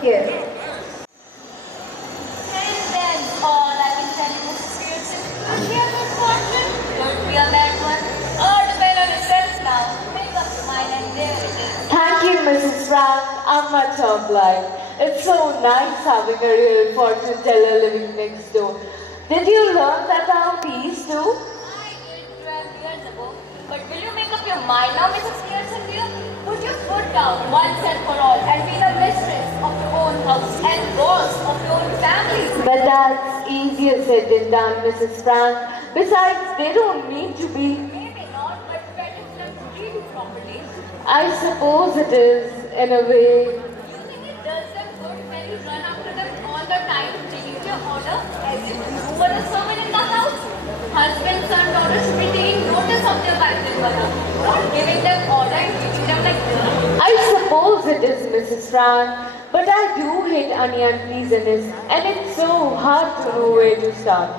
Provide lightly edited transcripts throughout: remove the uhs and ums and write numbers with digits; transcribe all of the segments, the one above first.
Here. And that's all I can tell you, Mrs. Pearson. Don't be a good partner. Don't be a bad one. All depend on yourself now. Make up your mind and there it is. Thank you, Mrs. Frank. I'm much obliged. It's so nice having a real fortune teller living next door. Did you learn that our piece too? I did 12 years ago. But will you make up your mind now, Mrs. Pearson, dear? Put your foot down once and for all and be the mistress of your own house and boss of your own family. But that's easier said than done, Mrs. Frank. Besides, they don't need to be. Maybe not, but better for them to treat you properly. I suppose it is, in a way. You think it does them good when you run after them all the time to take your order as if you were a servant in the house? Husband, son, daughter should be taking notice of their wives and mother, not giving them order and treating them like this. I suppose it is, Mrs. Frank. But I do hate any unpleasantness, and it's so hard to know where to start.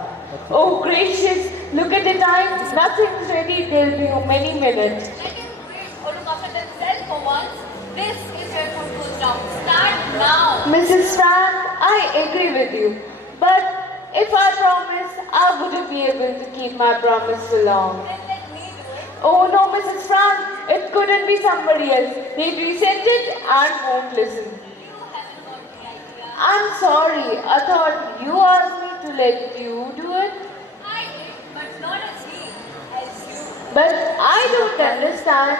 Oh gracious, look at the time. Nothing's ready. They'll be many minutes. Let him wait or look after themselves for once. This is where food goes down. Start now. Mrs. Frank, I agree with you. But if I promise, I wouldn't be able to keep my promise for long. Then let me do it. Oh no, Mrs. Frank, it couldn't be somebody else. They resent it and won't listen. You haven't got the idea. I'm sorry. I thought you asked me to let you do it. I did, but not as he, as you. But I don't understand.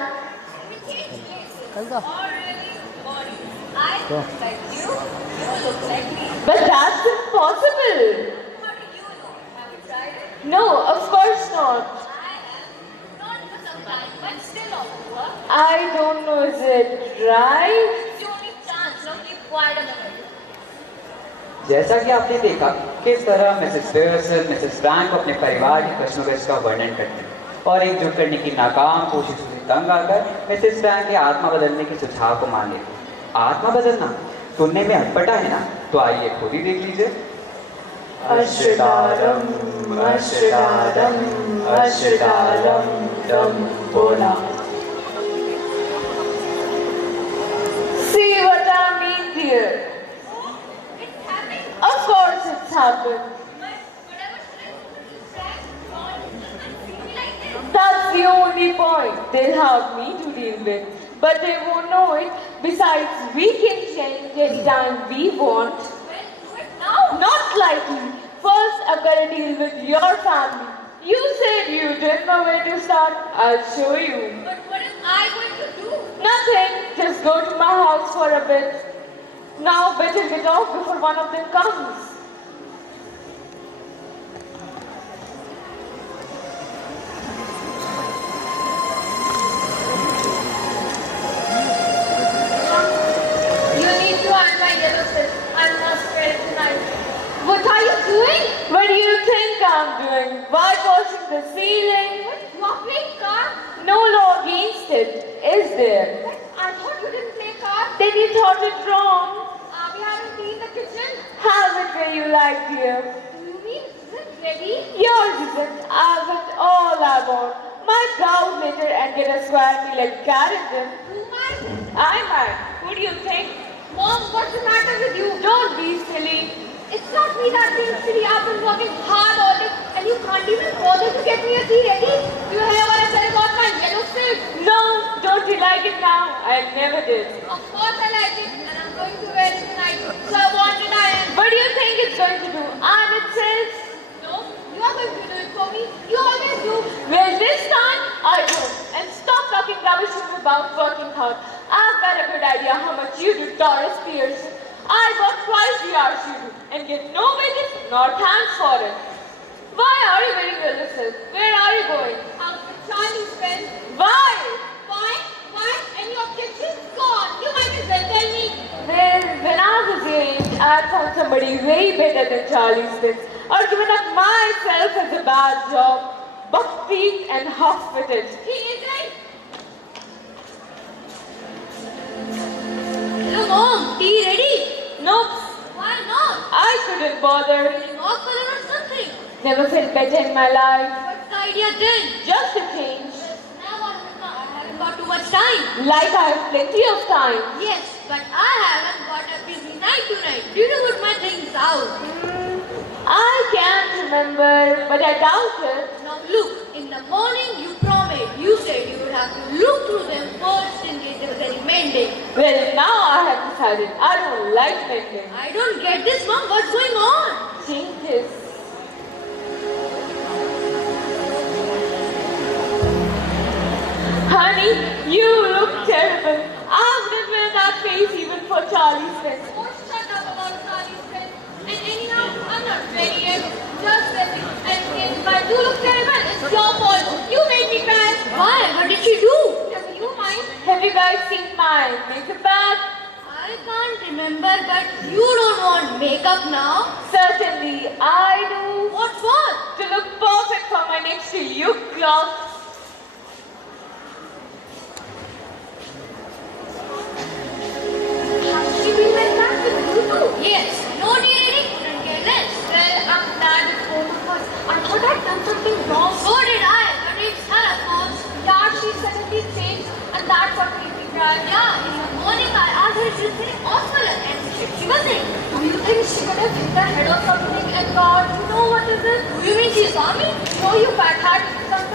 We change places. Or really bodies. I look like you look like me. But that's impossible. How do you know? Have you tried it? No, of course not. I am. Not for some time, but still on work. I don't know, is it right? It's the only chance. Now keep quiet a minute. जैसा कि आपने देखा किस तरह Mrs Pearson Mrs Frank अपने परिवार की कश्मकश का वर्णन करते हैं और एकजुट करने की नाकाम कोशिश से तंग आकर मिसेस फ्रैंक के आत्मा बदलने के सुझाव को मान लेते हैं। आत्मा बदलना सुनने में अटपटा है ना, तो आइए खुद ही देख लीजिए। अश्रदारम अश्रदारम अश्रदारम दम बोला। See what I mean, dear? It's happening. Of course it's happened. But whatever stress, Frank, God, and feel like this. That's the only point. They'll have me to deal with. But they won't know it. Besides, we can change anytime we want. Well, do it now. Not likely. First, I've got to deal with your family. You said you didn't know where to start. I'll show you. But what am I going to do? Nothing. Just go to my house for a bit. Now, better get off before one of them comes. You need to iron my yellow silk. I must wear it tonight. What are you doing? What do you think I'm doing? Whitewashing the ceiling? You are playing cards? No law against it, is there? I thought you didn't play cards. Then you thought it wrong. Are we having tea in the kitchen? Have it where you like, dear. You mean is it ready? Yours isn't. I've got all I want. Might go out later and get a square meal at Carrington. Who might? I might. Who do you think? Mom, what's the matter with you? Don't be silly. It's not me that being silly. I've been working hard all day and you can't even bother to get me a tea ready. You hear what I said about my yellow silk? No, don't you like it now? I never did. Of course I like it and I'm going to wear it tonight. So I want it iron. What do you think it's going to do? Iron itself? No, you are going to do it for me. You always do. Well, this time I don't. And stop talking rubbish to me about working hard. I've got a good idea how much you do, Doris Pearson. I work twice the hours you do and get no wages nor thanks for it. Why are you wearing yellow silk? Where are you going? Out with Charlie's friend. Why? Why? Why? And your kitchen's gone. You might as well tell me. Well, when I was your age, I found somebody way better than Charlie Smith. Or given up myself as a bad job. Buck-feet and half-fitted. He isn't. Hello, Mom. Tea ready? Nope, Why not? I couldn't bother. Feeling off color or something? Never felt better in my life. What's the idea then? Just a change. Now what has it got? I haven't got too much time. Like I have plenty of time. Yes, but I haven't got a busy night. out? I can't remember, but I doubt it. Now look, in the morning you promised. You said you would have to look through them first in case there was any mending. Well, now I have decided I don't like mending. I don't get this, Mom. What's going on? Changes. Honey, you look terrible. I wouldn't wear that face even for Charlie's friends. Oh, shut up about Charlie's friend. And anyhow, I'm not ready yet. Just letting. And if I do look terrible, it's your fault. You made me cry. Why? What did she do? Never you mind. Have you guys seen my makeup bag? I can't remember, but you don't want makeup now. Certainly, I do. What for? To look perfect for my next to you cloth. Has she been like that with you too? Yes. No dearing, couldn't care less. Well, I'm glad it's over first. I thought I'd done something wrong. So did I, but it's her fault. Yeah, she suddenly changed, and that's what made me cry. Yeah, in the morning I asked her if she was feeling awful and she wasn't. Do you think she could have hit the head or something and thought, you know what is it? Do you mean she saw me? No, you bad heart.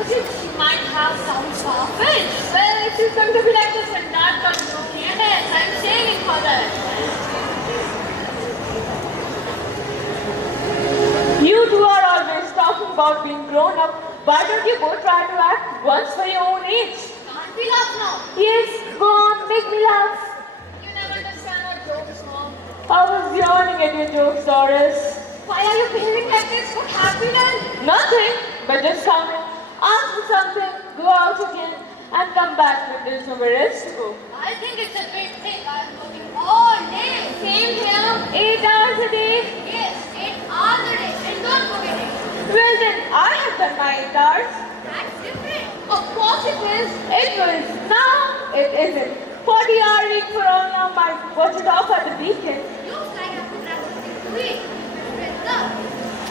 She might have some Far-fetched. Well, if she's going to be like this when that comes through. Yes, I'm saving for that. You two are always talking about being grown up. Why don't you both try to act once for your own age? Can't we laugh now? Yes, go on, make me laugh. You never understand our jokes, Mom. I was yawning at your jokes, Doris. Why are you behaving like this? What have we done? Nothing, but just come in, ask for something, go out again, and come back when there's nowhere else to go. I think it's a bit thick. I'm working all day. Same here, 8 hours a day. Yes, 8 hours a day. And don't forget it. Well then, I have done my 8 hours. That's different. Of course it is. It was. Now it isn't. 40-hour week for all now might watch it off at the weekend. Looks like I have to grab something to eat. Straight up.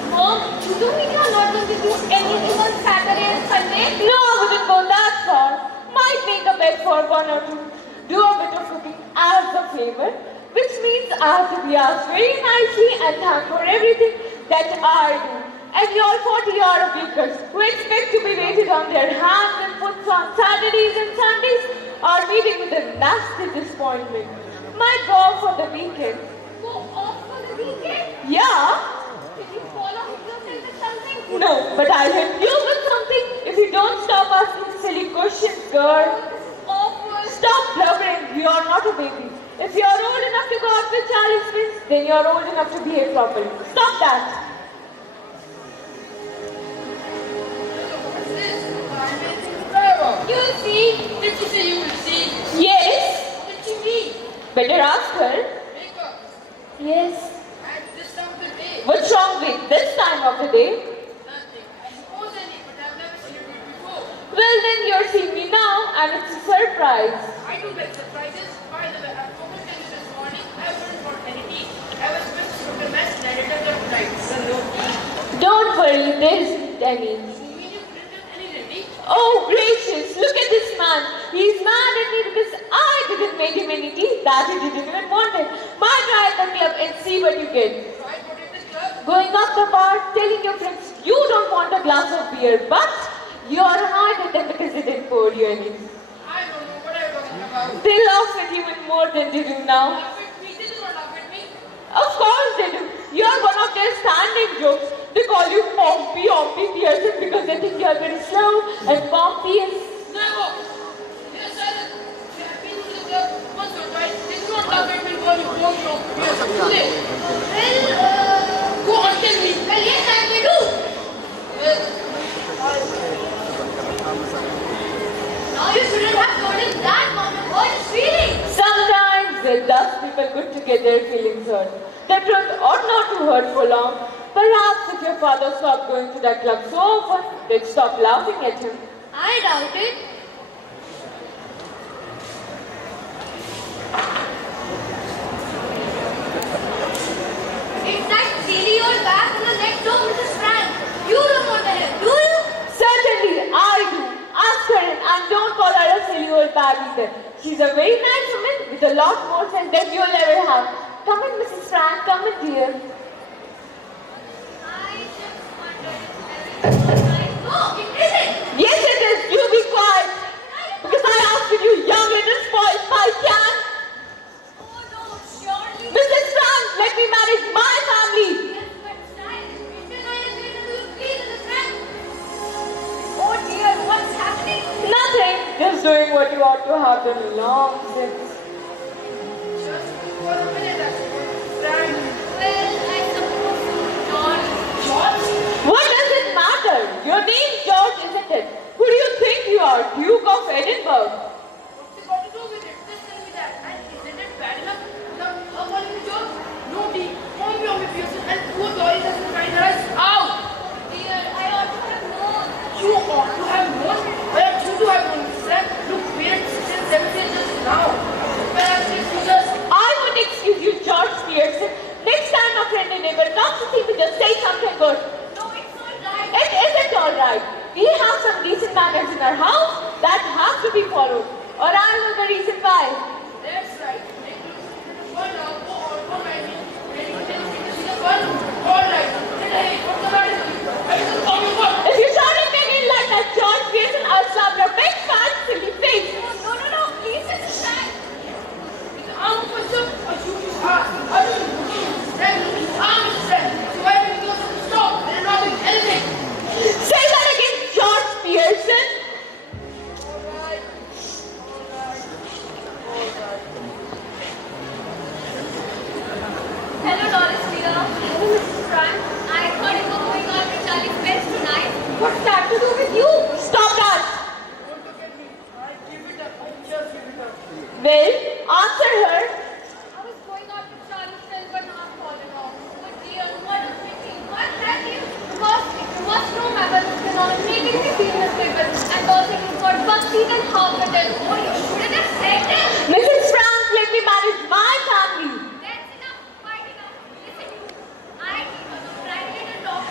Mom, you don't mean you're not going to do anything on Saturday and Sunday? No, I wouldn't go that far. Might make a bet for 1 or 2. Do a bit of cooking as a favor, which means I have to be asked very nicely and thank for everything that I do. And your 40-hour weekers who expect to be waited on their hands and foot on Saturdays and Sundays are meeting with a nasty disappointment. Might go off for the weekend. Go off for the weekend? Yeah. Did you follow yourself with something? No, but I'll help you with something if you don't stop asking silly questions, girl. Awful. Stop blubbering. You're not a baby. If you're old enough to go out with Charlie's friends, then you're old enough to behave properly. Stop that. You'll see. Did you say you will see? Yes. What did she mean? Better ask her. Makeup. Yes. At this time of the day. What's wrong with this time of the day? Nothing. I suppose I need, but I've never seen it before. Well, then you're seeing me now, and it's a surprise. I do like surprises. By the way, I forgot to tell you this morning, I wasn't for any tea. I was supposed to cook a mess and I didn't have tonight. So no tea. Don't worry, there isn't any. You mean you didn't have any ready? Oh, gracious, look at this man. He's mad at me because I didn't make him any tea that he didn't even want it. Might try at the club and see what you get. So I got it this club. Going up the bar, telling your friends you don't want a glass of beer, but you're annoyed at them because they didn't pour you any. I don't know what I'm talking about. They laugh at you even more than they do now. Laugh at me. They do not laugh at me. Of course they do. You're one of their standing jokes. They call you Pompey Pearson because they think you're very slow and Pompey is... Never. Yes, silent. We have been to the club once or twice. They do not laugh at me while you walk your beers. Do they? Well, go on, tell me. Well, yes, I will do. Well, now you shouldn't have told him that, Mom. What is feeling? Sometimes it does people good to get their feelings hurt. The truth ought not to hurt for long. Perhaps if your father stopped going to that club so often, they'd stop laughing at him. I doubt it. It's that silly old bag from the next door, Mrs. Frank. You don't want to help, do you? Certainly, I do. Ask her and don't call her a silly old bag either. She's a very nice woman with a lot more sense than you'll ever have. Come in, Mrs. Frank. Come in, dear. let me manage my family. Yes, but child, internal is going to do please understand. Oh dear, what's happening? Nothing. Just doing what you ought to have done long since. Just for a minute, Frank. Well, I suppose not. George? What does it matter? Your name's George, isn't it? Who do you think you are? Duke of Edinburgh. What's it got to do with it? Just tell me that. And isn't it bad enough without her calling me George? No, Dee. Don't be on me, Pearson. And poor Doris doesn't find her eyes out. Dear, I ought to have known. You ought to have known. I ought you to have known, Frank. Look, we're 6 and 7 years just now. Perhaps it's just... I wouldn't excuse you, George Pearson. Next time a friend and neighbor comes to see me, just say something good. No, it's not right. It isn't all right. We have some decent manners in our house that have to be followed. Or I know the reason why. That's right. Make you one now. Go on. Go right. Ready to tell me to see the one? All right. Hey, what's the matter with you? I just call you what? If you shout at me again like that, George Pearson, I'll slap your big fat silly face. No, please understand. I'm a question. Or you are. I don't know. Then you are Mr. So why don't you go stop and not doing anything? Say that again, George Pearson. Alright. Hello, Doris dear. Hello, Mrs. Frank. I thought you were going out to Charlie's Best tonight. What's that to do with you? Stop that. Don't look at me. I give it up. I just give it up. Well, answer her. I was going out to Charlie's Best but not fallen off. But dear, what a pity. What had you? Because you must know my business and all, making me feel miserable. And also you've got buckteeth and half a dozen. Oh, you shouldn't have said that. Mrs. Frank, let me manage my family. That's enough. Quite enough. Listen, I need a private little talk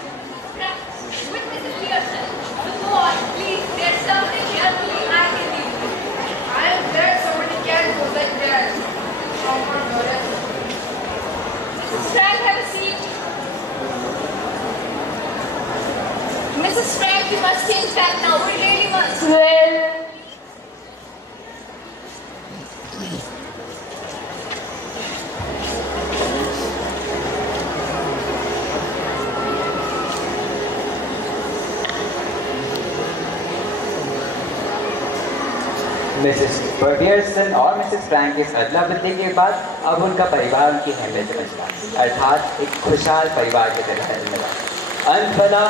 with Mrs. Pearson. So go on, please. There's something here only I can do. I am glad somebody can go like that. Come on, Doris. Mrs. Frank, have a seat. Mrs. Frank, we must change back now. We really must. Well, Mrs Pearson और Mrs Frank की अदला बदली के बाद अब उनका परिवार उनकी अहमियत समझता, अर्थात एक खुशहाल परिवार की तरह रहने लगा। अंत भला